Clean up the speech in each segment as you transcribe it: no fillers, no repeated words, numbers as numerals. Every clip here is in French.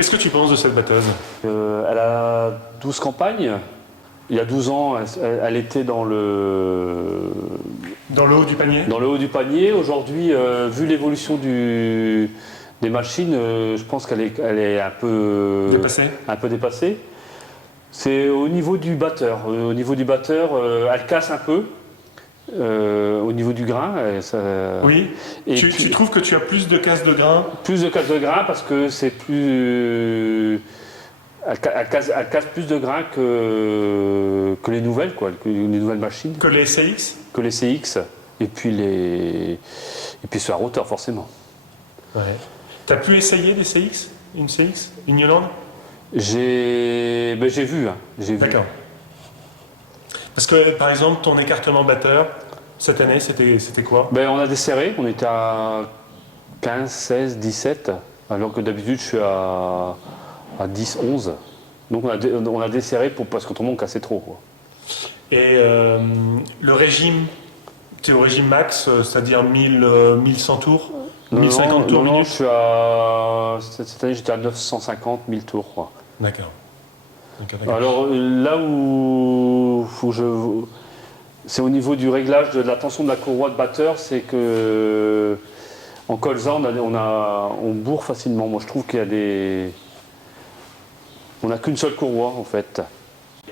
Qu'est-ce que tu penses de cette batteuse? Elle a 12 campagnes. Il y a 12 ans, elle était dans le Dans le haut du panier? haut du panier. Aujourd'hui, vu l'évolution des machines, je pense elle est Dépassée? un peu dépassée. C'est au niveau du batteur. Au niveau du batteur, elle casse un peu. Au niveau du grain, Oui. Et Tu puis- trouves que tu as plus de casse de grain? plus de casse de grain parce que c'est plus. Elle casse plus de grains que les nouvelles, quoi, que les nouvelles machines, Que les CX? que les CX, et puis sur la rotor forcément. Ouais. T'as pu essayer des CX? Une CX? Une Yolande? J'ai vu, hein, j'ai vu. D'accord. Parce que, par exemple, ton écartement batteur, cette année, c'était quoi? On a desserré, on était à 15, 16, 17, alors que d'habitude je suis à 10, 11. Donc on a desserré parce qu'autrement on cassait trop, quoi. Et le régime, tu es au régime max, c'est-à-dire 1100 tours? 1050 tours non, minute? je suis cette année j'étais à 950 000 tours, quoi. D'accord. D'accord. Alors là où c'est au niveau du réglage de la tension de la courroie de batteur, c'est que en colza on bourre facilement. Moi je trouve on n'a qu'une seule courroie en fait.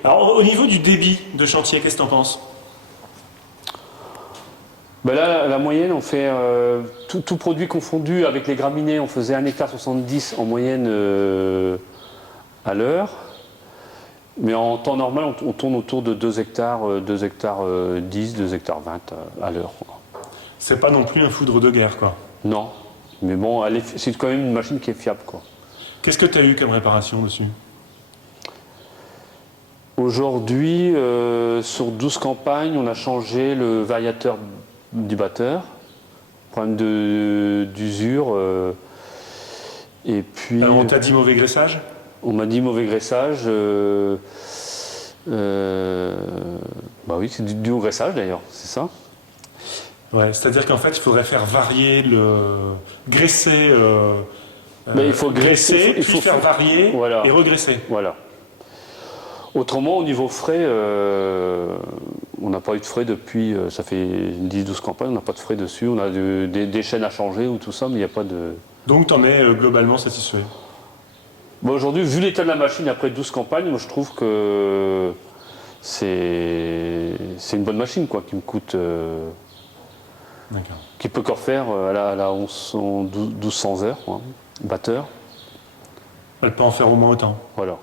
Alors, au niveau du débit de chantier, qu'est-ce que tu en penses? Là, la moyenne, on fait tout produit confondu avec les graminées, on faisait 1,70 h en moyenne à l'heure. Mais en temps normal, on tourne autour de 2 hectares, 2 hectares 10, 2 hectares 20 à l'heure, quoi. C'est pas non plus un foudre de guerre, quoi. Non, mais bon, c'est quand même une machine qui est fiable, quoi. Qu'est-ce que tu as eu comme réparation dessus? Aujourd'hui, sur 12 campagnes, on a changé le variateur du batteur, problème d'usure, et puis On t'a dit mauvais graissage? on m'a dit mauvais graissage. Oui, c'est dû au graissage d'ailleurs, c'est ça. Ouais, c'est-à-dire qu'en fait, il faudrait faire varier graisser. Mais il faut graisser, puis faire varier voilà. et regresser. Voilà. Autrement, au niveau frais, on n'a pas eu de frais depuis, ça fait 10-12 campagnes, on n'a pas de frais dessus. On a des chaînes à changer ou tout ça, mais il n'y a pas de... Donc, tu en es globalement satisfait? Aujourd'hui, vu l'état de la machine après 12 campagnes, moi je trouve que c'est une bonne machine, quoi, qui me coûte... D'accord. qui peut encore faire à la 1200 heures, quoi, batteur. Elle peut en faire au moins autant. Voilà.